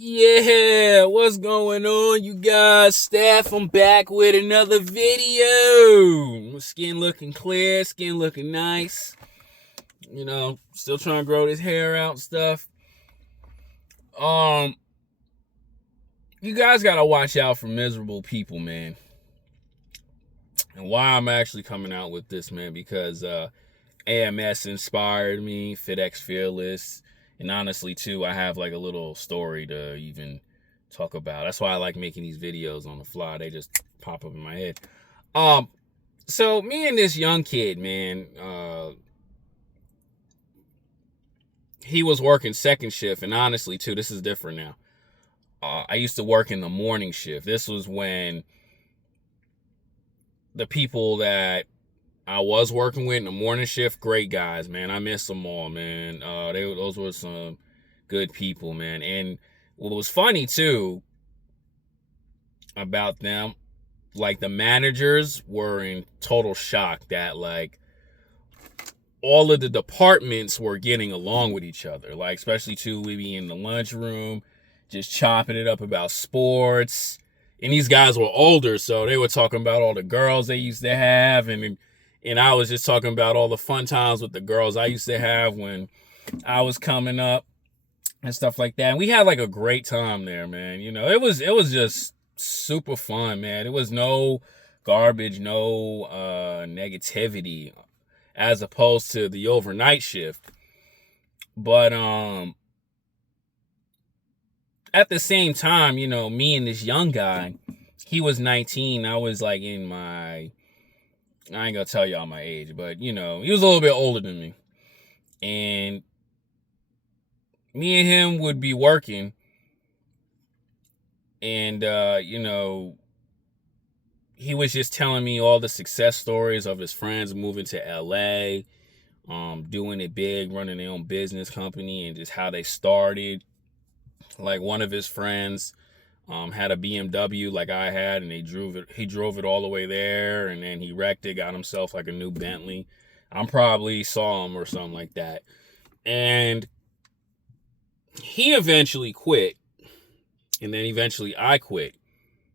Yeah, what's going on, you guys? Steph, I'm back with another video. Skin looking clear, skin looking nice. Still trying to grow this hair out and stuff. Um, you guys gotta watch out for miserable people, man. And why I'm actually coming out with this, man, because AMS inspired me, FitX Fearless, and honestly, too, I have like a little story to even talk about. That's why I like making these videos on the fly. They just pop up in my head. So me and this young kid, man, he was working second shift, and honestly, too, this is different now. I used to work in the morning shift. This was when the people that I was working with in the morning shift, great guys, man. I miss them all, man. Those were some good people, man. And what was funny too about them, like the managers were in total shock that like all of the departments were getting along with each other. Like especially too, we be in the lunchroom, just chopping it up about sports. And these guys were older, so they were talking about all the girls they used to have, and I was just talking about all the fun times with the girls I used to have when I was coming up and stuff like that. And we had like a great time there, man. It was just super fun, man. It was no garbage, no negativity as opposed to the overnight shift. But at the same time, me and this young guy, he was 19. I was like in my, I ain't gonna tell y'all my age, but he was a little bit older than me. And me and him would be working. And, he was just telling me all the success stories of his friends moving to LA, doing it big, running their own business company, and just how they started. Like one of his friends had a BMW like I had, and he drove it all the way there, and then he wrecked it, got himself like a new Bentley. I probably saw him or something like that. And he eventually quit, and then eventually I quit.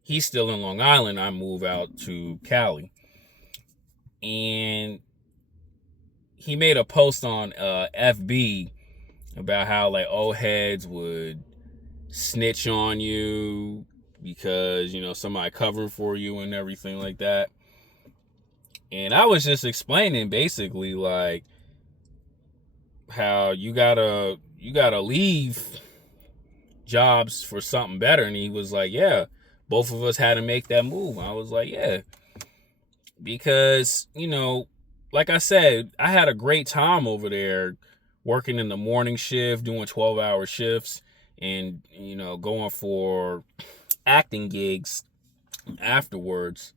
He's still in Long Island. I move out to Cali. And he made a post on FB about how like old heads would snitch on you because somebody covering for you and everything like that. And I was just explaining basically like how you gotta leave jobs for something better. And he was like, yeah, both of us had to make that move. I was like, yeah, because like I said, I had a great time over there working in the morning shift, doing 12-hour shifts, and going for acting gigs afterwards.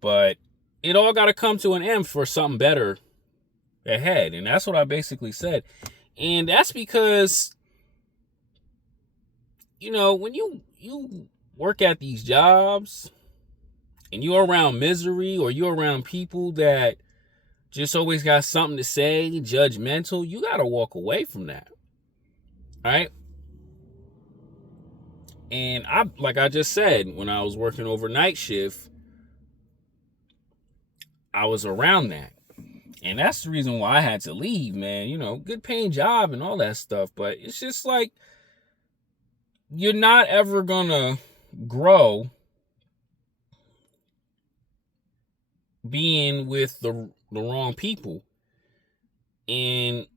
But it all got to come to an end for something better ahead, and that's what I basically said. And that's because when you work at these jobs and you're around misery, or you're around people that just always got something to say, judgmental, you got to walk away from that. All right. And like I just said, when I was working overnight shift, I was around that. And that's the reason why I had to leave, man. Good paying job and all that stuff. But it's just like, you're not ever gonna grow being with the wrong people. And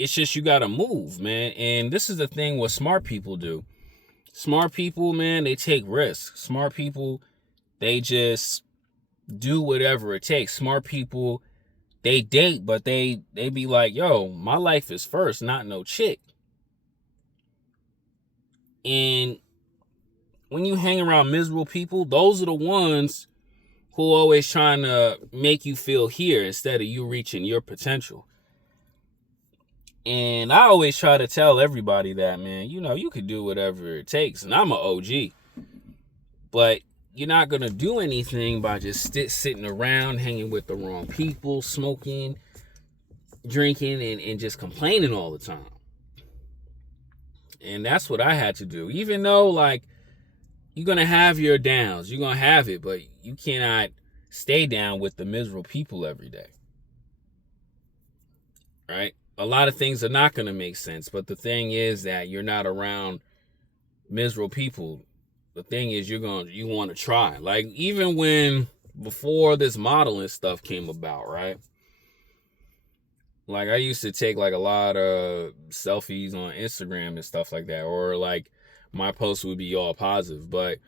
it's just, you gotta move, man. And this is the thing what smart people do. Smart people, man, they take risks. Smart people, they just do whatever it takes. Smart people, they date, but they be like, yo, my life is first, not no chick. And when you hang around miserable people, those are the ones who are always trying to make you feel here instead of you reaching your potential. And I always try to tell everybody that, man, you could do whatever it takes. And I'm an OG. But you're not going to do anything by just sitting around, hanging with the wrong people, smoking, drinking, and just complaining all the time. And that's what I had to do. Even though, like, you're going to have your downs, you're going to have it, but you cannot stay down with the miserable people every day. Right? A lot of things are not going to make sense, but the thing is that you're not around miserable people. The thing is you want to try. Like, even when before this modeling stuff came about, right? Like, I used to take like a lot of selfies on Instagram and stuff like that, or like my posts would be all positive, but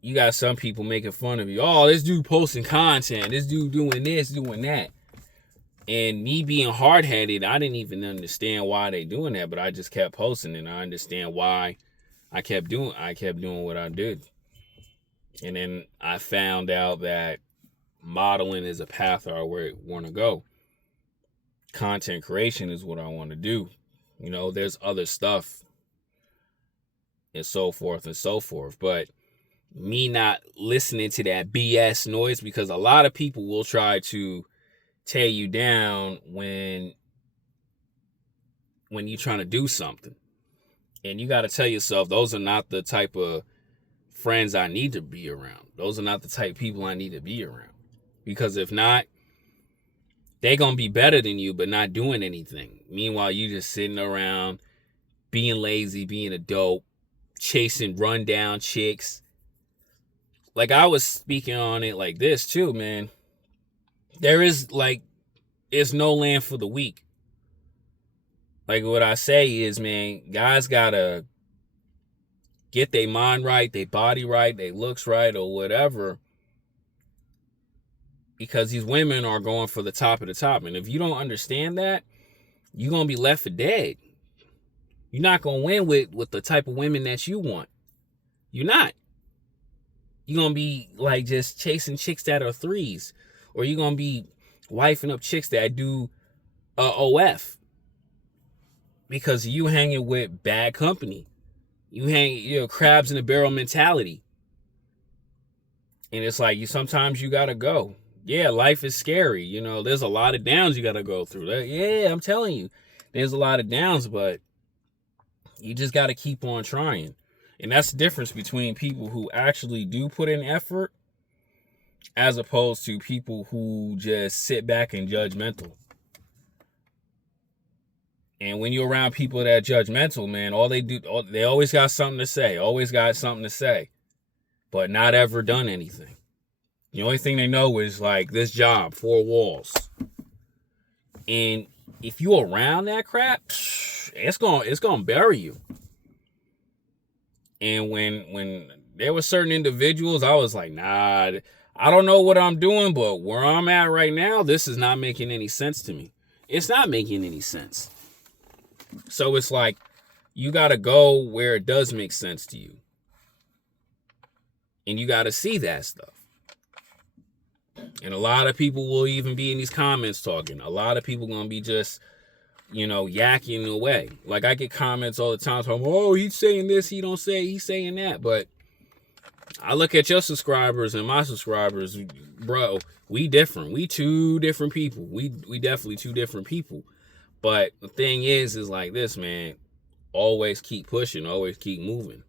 you got some people making fun of you. Oh, this dude posting content, this dude doing this, doing that. And me being hard-headed, I didn't even understand why they doing that, but I just kept posting, and I understand why I kept doing what I did. And then I found out that modeling is a path I want to go. Content creation is what I want to do. You know, there's other stuff and so forth and so forth. But me not listening to that BS noise, because a lot of people will try to tear you down when you're trying to do something. And you got to tell yourself, those are not the type of friends I need to be around. Those are not the type of people I need to be around. Because if not, they're going to be better than you, but not doing anything. Meanwhile, you just sitting around, being lazy, being a dope, chasing rundown chicks. Like, I was speaking on it like this too, man. There's no land for the weak. Like, what I say is, man, guys gotta get their mind right, their body right, their looks right, or whatever. Because these women are going for the top of the top. And if you don't understand that, you're going to be left for dead. You're not going to win with the type of women that you want. You're not. You're going to be like just chasing chicks that are threes. Or you're going to be wifing up chicks that do OF. Because you hanging with bad company. You crabs in a barrel mentality. And it's like, sometimes you got to go. Yeah, life is scary. You know, there's a lot of downs you got to go through. Yeah, I'm telling you, there's a lot of downs, but you just got to keep on trying. And that's the difference between people who actually do put in effort as opposed to people who just sit back and judgmental. And when you're around people that are judgmental, man, they always got something to say, but not ever done anything. The only thing they know is like this job, 4 walls. And if you around that crap, it's gonna bury you. And when there were certain individuals, I was like, nah, I don't know what I'm doing, but where I'm at right now, this is not making any sense to me. It's not making any sense. So it's like, you gotta go where it does make sense to you. And you gotta see that stuff. And a lot of people will even be in these comments talking. A lot of people gonna be just, yakking away. Like, I get comments all the time talking, oh, he's saying this, he's saying that. But I look at your subscribers and my subscribers, bro, we different. We 2 different people. We definitely 2 different people. But the thing is like this, man, always keep pushing, always keep moving.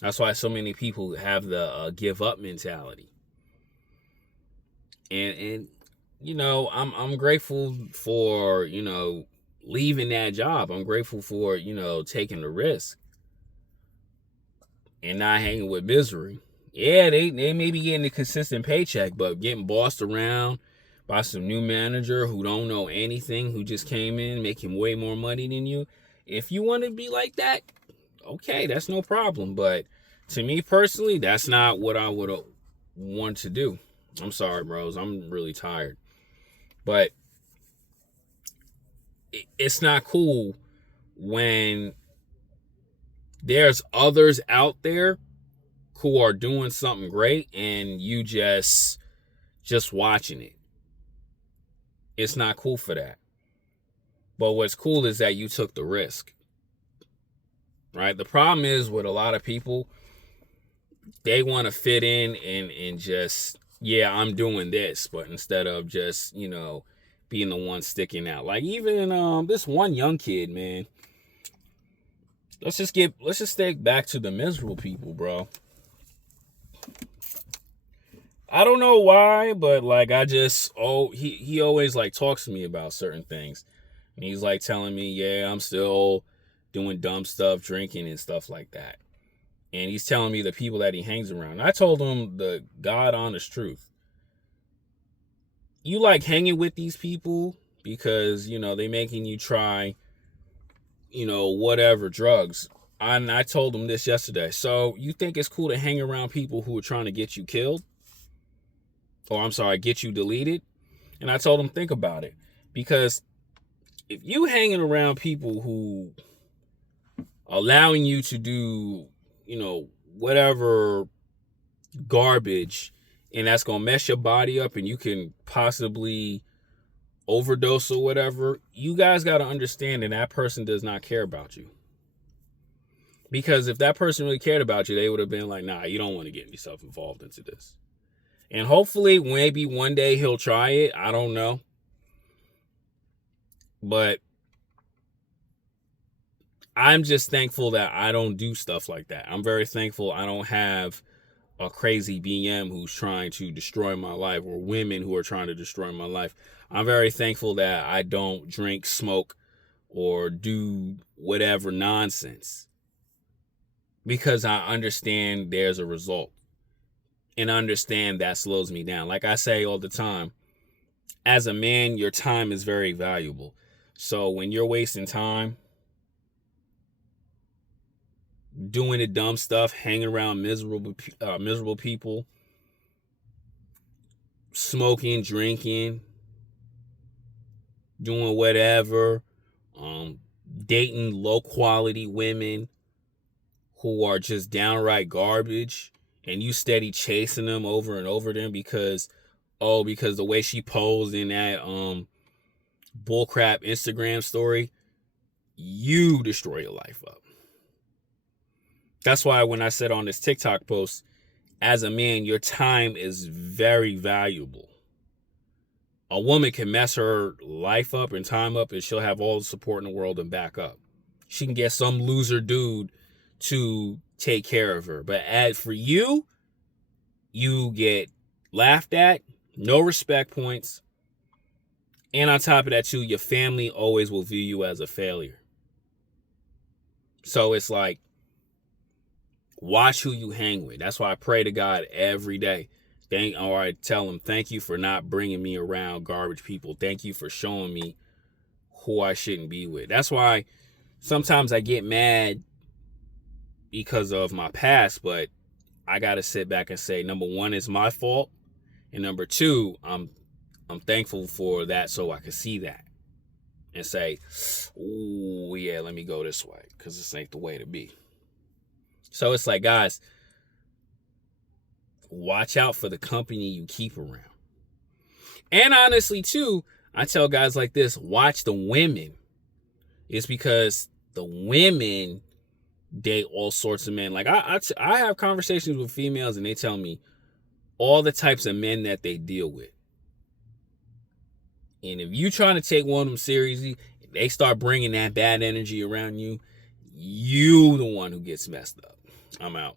That's why so many people have the give up mentality. And I'm grateful for, leaving that job. I'm grateful for, taking the risk and not hanging with misery. Yeah, they may be getting a consistent paycheck, but getting bossed around by some new manager who don't know anything, who just came in making way more money than you. If you want to be like that, okay, that's no problem. But to me personally, that's not what I would want to do. I'm sorry, bros. I'm really tired. But it's not cool when there's others out there who are doing something great and you just watching it. It's not cool for that. But what's cool is that you took the risk. Right? The problem is with a lot of people, they want to fit in and just, yeah, I'm doing this, but instead of just, being the one sticking out. Like, even this one young kid, man, let's just stay back to the miserable people, bro. I don't know why, but like he always like talks to me about certain things. And he's like telling me, yeah, I'm still doing dumb stuff, drinking and stuff like that. And he's telling me the people that he hangs around. And I told him the God honest truth. You like hanging with these people because, they making you try, whatever drugs. And I told him this yesterday. So you think it's cool to hang around people who are trying to get you killed? Or I'm sorry, get you deleted? And I told him, think about it. Because if you hanging around people who allowing you to do, whatever garbage, and that's going to mess your body up and you can possibly overdose or whatever, you guys got to understand that person does not care about you. Because if that person really cared about you, they would have been like, nah, you don't want to get yourself involved into this. And hopefully, maybe one day he'll try it. I don't know. But I'm just thankful that I don't do stuff like that. I'm very thankful I don't have a crazy BM who's trying to destroy my life or women who are trying to destroy my life. I'm very thankful that I don't drink, smoke, or do whatever nonsense. Because I understand there's a result. And understand that slows me down. Like I say all the time, as a man, your time is very valuable. So when you're wasting time doing the dumb stuff, hanging around miserable people, smoking, drinking, doing whatever, dating low quality women who are just downright garbage, and you steady chasing them over and over them because the way she posed in that bullcrap Instagram story, you destroy your life up. That's why when I said on this TikTok post, as a man, your time is very valuable. A woman can mess her life up and time up and she'll have all the support in the world and back up. She can get some loser dude to take care of her. But as for you, you get laughed at, no respect points. And on top of that too, your family always will view you as a failure. So it's like, watch who you hang with. That's why I pray to God every day. Tell him, thank you for not bringing me around garbage people. Thank you for showing me who I shouldn't be with. That's why sometimes I get mad because of my past, but I got to sit back and say, number one, it's my fault. And number two, I'm thankful for that so I can see that and say, oh, yeah, let me go this way because this ain't the way to be. So it's like, guys, watch out for the company you keep around. And honestly, too, I tell guys like this, watch the women. It's because the women date all sorts of men. Like I have conversations with females and they tell me all the types of men that they deal with. And if you trying to take one of them seriously, they start bringing that bad energy around you, you the one who gets messed up. I'm out.